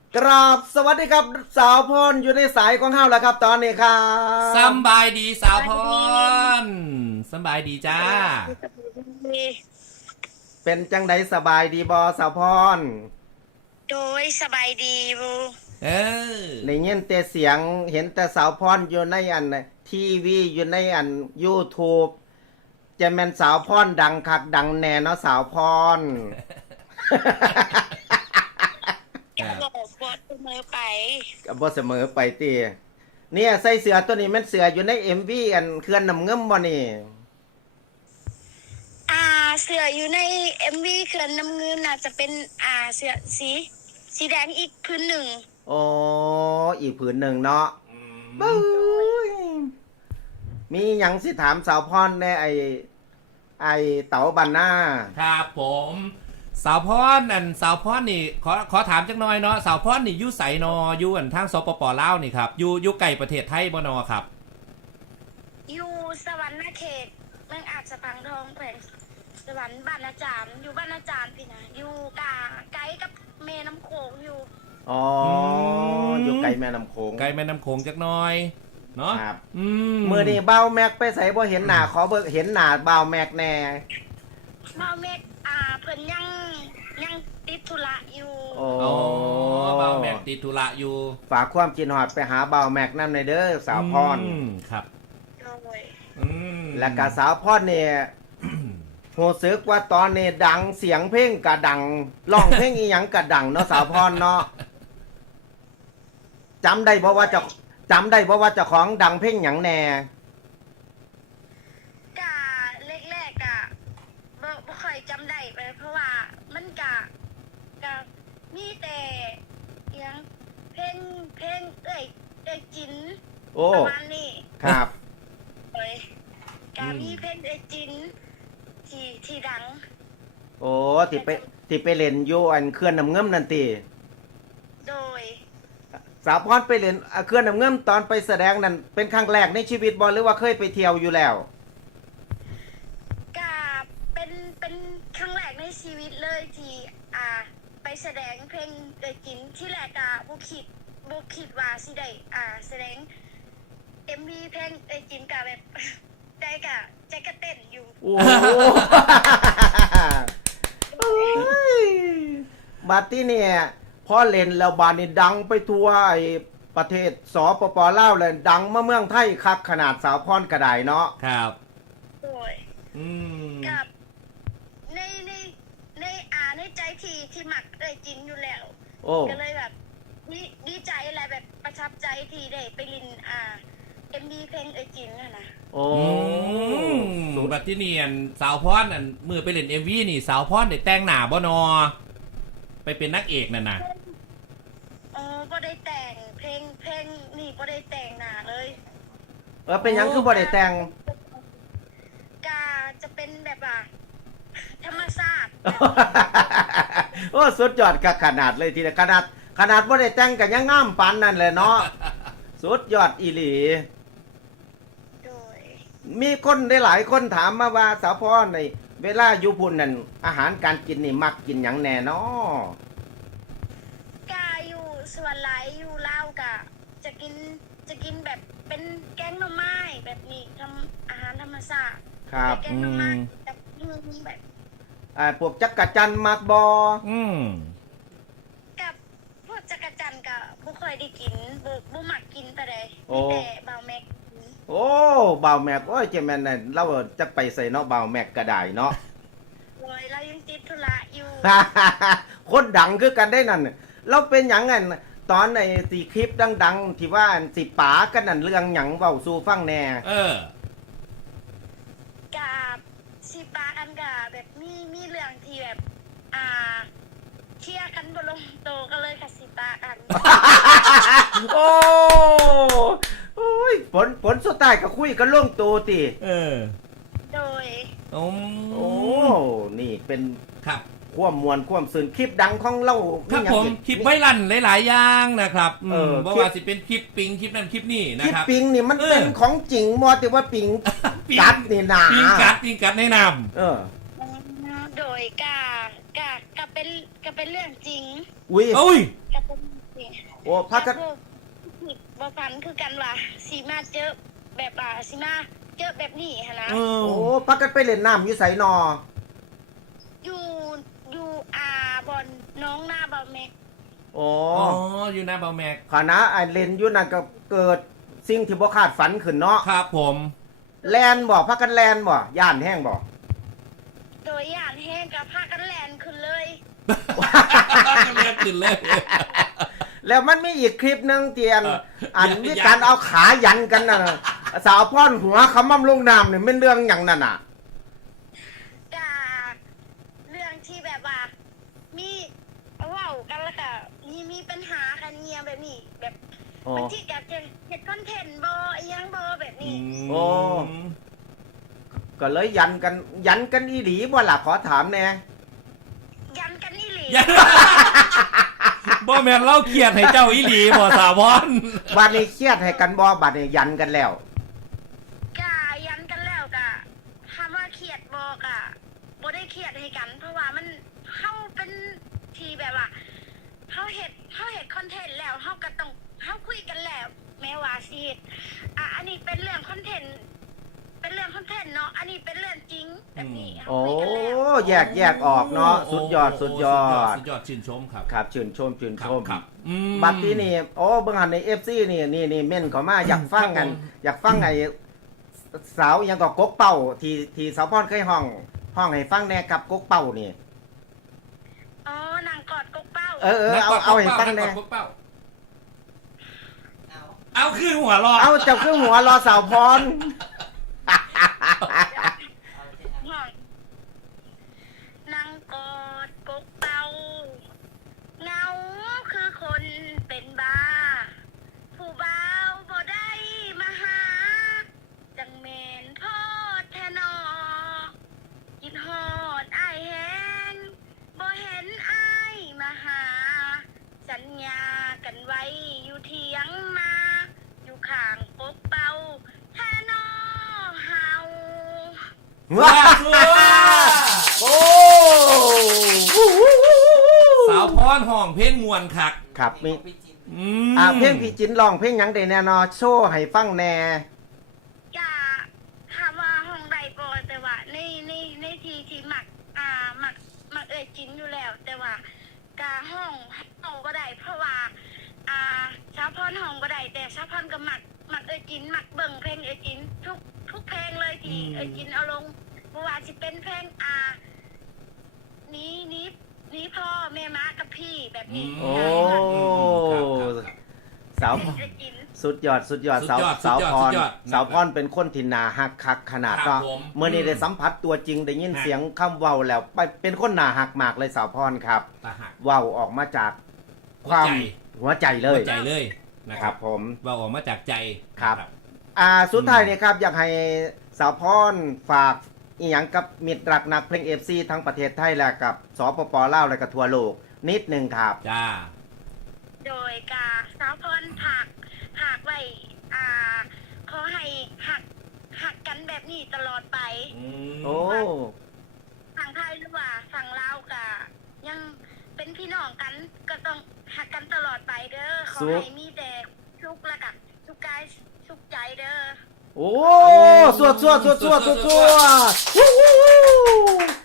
กราบสวัสดีครับสาวพรอยู่ในสายของเฮาแล้วครับตอนนี้ครับสำบายดีสาวพรสำบายดีจ้าเป็นจังไดสบายดีบอสาวพรโดยสบายดีบูเออได้ยินแต่เสียงเห็นแต่สาวพรอยู่ในอันทีวีอยู่ในอัน YouTube จะแม่นสาวพรดังคักดังแน่เนาะสาวพรบอกบทเสมอไปก็บ่เสมอไปติเนี่ยใส่เสื้อตัวนี้มันเสื้ออยู่ใน MV อันเขื่อนน้ำเงิมบ่นี่เสืออยู่ใน MV เขื่อนน้ำเงินน่าจะเป็นเสือสีแดงอีกพื้นหนึ่งโอ้อีกผืนหนึ่งเนาะบึ้ยมีหยังสิถามสาวพรแน่ไอเต๋าบันหน้าครับผมสาวพรสาวพรนี่ขอถามจักหน่อยเนาะสาวพรนี่อยู่ไสนออยู่ทางสปปลาวนี่ครับอยู่ไกลประเทศไทยบ่นอครับอยู่สวรรค์เขตเมืองอาจสะพังทองแขวงสวรรค์บ้านอาจารย์อยู่บ้านอาจารย์พี่นะอยู่ไกลกับเมน้ำโขงอยู่อ๋ออยู่ไกลแม่น้ำโขงไกลแม่น้ำโขงจักหน่อยเนาะครับอืมมือนี่เบ้าแม็กไปใส่บ่เห็นหน้าขอเบิกเห็นหน้าเบ้าแม็กแน่เมาเมกเพิ่นยังติดธุระอยู่โอ้โอ้เบาแม็กติดธุระอยู่ฝากความกินหอดไปหาเบ้าแม็กนั่นในเด้อสาวพรครับโดยอืมและกะสาวพรเนี่ยรู้สึกว่าตอนนี้ดังเสียงเพลงกะดังร้องเพลงอีหยังกะดังเนาะสาวพรเนาะจำได้บ่ว่าเจ้าของดังเพลงหยังแน่กะแรกๆบ่ค่อยจำได้ไปเพราะว่ามันกะมีแต่เสียงเพลงเอ้ยจินโอ้ประมาณนี้ครับเลยกะมีเพลงเอ้ยจินที่ดังโอ้ที่ไปเล่นอยู่อันเขื่อนน้ำเงิมนั่นติโดยสาวพรไปเล่นเขื่อนน้ำเงิมตอนไปแสดงนั่นเป็นครั้งแรกในชีวิตบ่หรือว่าเคยไปเที่ยวอยู่แล้วกะเป็นครั้งแรกในชีวิตเลยที่ไปแสดงเพลงเอ้ยจินที่แรกกะบ่คิดว่าสิได้แสดง MV เพลงเอ้ยจินกะแบบ ใจกะเต้นอยู่โอ้โอ้ยบัดที่เนี่ยพอเล่นแล้วบาดนี่ดังไปทั่วไอ้ประเทศสปปลาวเลยดังมาเมืองไทยคักขนาดสาวพรกระไดเนาะครับโดยอืมกับในใจที่หมักเอ้ยจินอยู่แล้วโอ้ก็เลยแบบดีใจอะไรแบบประทับใจที่ได้ไปลินMV เพลงเอ้ยจินน่ะนะโอ้บัดที่นี่สาวพรมือไปเล่น MV นี่สาวพรได้แต่งหน้าบ่นอไปเป็นนักเอกนั่นน่ะบ่ได้แต่งเพลงนี่บ่ได้แต่งหน้าเลยเป็นหยังคือบ่ได้แต่งกาจะเป็นแบบว่าธรรมชาติโอ้สุดยอดกับขนาดเลยทีเดียวขนาดบ่ได้แต่งกันยังงามปานนั่นเลยเนาะ สุดยอดอีหลีโดยมีคนได้หลายคนถามมาว่าสาวพรในเวลาอยู่พุ่นนั่นอาหารการกินนี่มักกินหยังแน่เนาะกาอยู่ส่วนไหลอยู่ลาวกะจะกินแบบเป็นแกงหน่อไม้แบบนี้ทำอาหารธรรมชาติครับแกงหน่อไม้แบบแบบพวกจักกะจันทร์มักบออืมกับพวกจักรจันทร์กะบ่ค่อยได้กินบ่มักกินปานใดมีแต่บาวแม็กกินโอ้บ่าวแม็กโอ้ยเจแม่นน่ะเราจักไปใส่เนาะบ่าวแม็กก็ได้เนาะโดยเรายังติดธุระอยู่คนดังคือกันได้นั่นเราเป็นหยังไงตอนในสีคลิปดังๆ ที่ว่าสิป๋ากันนั่นเรื่องหยังเว้าสู่ฟังแน่เออกับสิปากันกะแบบมีเรื่องที่แบบเคลียร์กันบ่ลงโตวก็เลยกับสิปากันโอ้โอ้ยผลสุดท้ายก็คุยกันล่วงตัวติเออโดยโอ้โอ้นี่เป็นครับความมวลความสื่นคลิปดังของเราครับหยังผมอีกคลิปไวรัลหลายๆอย่างนะครับเพราะคลิปว่าสิเป็นคลิปปิงคลิปนั้นคลิปนี้คนะลิปครับปิงนี่มันเออเป็นของจริงมอแต่ว่าปิงปิงกัดนี่นาปิงกัดแนะนเออโดยกะเป็นเรื่องจริงอุ้ยำโอ้ยกะเป็นจริงอ้พักกันแต่ผิดบ่ฝันคือกันว่าสิมาเจอแบบว่าสิมาเจอแบบนี้หั่นนะเออโอ้พักกันไปเล่นน้ำอยู่ไสนออยู่อยู่บอนน้องหน้าบ่าวแม่โอ้อ๋ออยู่หน้าเบาแม็กคณะไอเล่นอยู่นั่นก็เกิดสิ่งที่บ่คาดฝันขึ้นเนาะครับผมแลนบ่พักกันแลนบ่ย่านแห้งบ่โดยย่านแห้งกับพากันแลนขึ้นเลยเรียกขึ้นเลยแล้วมันมีอีกคลิปหนึงเตียน อันยันมีการเอาขายันกันน่ะสาวพ่อนหัวขมั่มลงน้ำนี่เป็นเรื่องหยังนั่นน่ะกะเรื่องที่แบบว่ามีเว้ากันแล้วก็มีปัญหากันเงียบแบบนี้แบบโอ้บางทีก็จะเฮ็ดคอนเทนต์บ่อีหยังบ่แบบนี้โอ้ ก็เลยยันกันอีหลีบ่ล่ะขอถามแน่ยันกันอีหลียันบ่แม่นเล่าเกียดให้เจ้าอีหลีบ่สาวพรบัดนี้เครียดให้กันบ่บัดนี้ยันกันแล้วกะยันกันแล้วกะถามว่าเครียดบ่กะบ่ได้เครียดให้กัน เพราะว่ามันเฮาเป็นทีแบบว่าเฮาเฮ็ดคอนเทนต์แล้วเฮาก็ต้องเฮาคุยกันแล้ว แม้ว่าสิอันนี้เป็นเรื่องคอนเทนต์เนาะอันนี้เป็นเรื่องจริงแบบนี้เฮาโอ้คุยกันแล้วแยกออกเนาะสุดยอดสุดยอดชื่นชมครับครับชื่นชมครับอืมบัดนี้นี่โอ้เบิ่งหันใน FC นี่เม่นเขามาอยากฟังกันครับผมอยากฟังไอ้สาวยังก็กกเป่าที่สาวพรเคยห้องให้ฟังแหน่กับกกเป่านี่อ๋อนางกอดกกเป้าเอาให้ฟังแหน่เอาคือหัวรอเอาเจ้าคือหัวรอสาวพรนางกอดกกเป้าเงาคือคนเป็นบ้า ผู้บ่าวบ่ได้มาหา จังเมนโพดแทนอคิดฮอดอ้ายแหงบ่เห็นอ้ายมาหา สัญญากันไว้อยู่เถียงมา อยู่ข้างกกเป้าแทนอเฮาว้าโอ้สาวพรห้องเพลงมวนคักครับมีอืมเพลงพี่จินร้องเพลงหยังได้แน่นอนโชว์ให้ฟังแน่จะถามว่าห้องใดบ่แต่ว่าในที่หมักหมักจินอยู่แล้ว แต่ว่ากาห้องบ่ได้เพราะว่าชาวพรห้องบ่ได้แต่ชาวพรก็หมักจินหมักเบิ่งเพลงจินทุกเพลงเลยที่จินเอาลงบ่ว่าสิเป็นเพลงนี้พ่อแม่ม้ากับพี่แบบนี้โอ้สาวจินสุดยอดสาวพรเป็นคนที่น่าฮักคักขนาดครัก็บผมเมื่อนี้ได้สัมผัสตัวจริงได้ยินเสียงคำเว้าแล้วเป็นคนน่าฮักมากเลยสาวพรครับตาหักเว้าออกมาจากความหัวใจเลหัยวใจเลยนะคครัรับบ ผมว่าออกมาจากใจครับนะสุดท้ายนี่ครับอยากให้สาวพรฝากอีหยังกับมิตรรักนักเพลง FC ทั้งประเทศไทยและกับสปปลาวและก็ทั่วโลกนิดนึงครับจ้าโดยกาสาวพรผักไว้ขอให้หักกันแบบนี้ตลอดไปโอ้ฝั่งไทยหรือว่าฝั่งลาวกะยังเป็นพี่น้องกันก็ต้องหักกันตลอดไปเด้อขอให้มีแต่สุขและกับสุขกายสุขใจเด้อโอ้สวดวู้วู้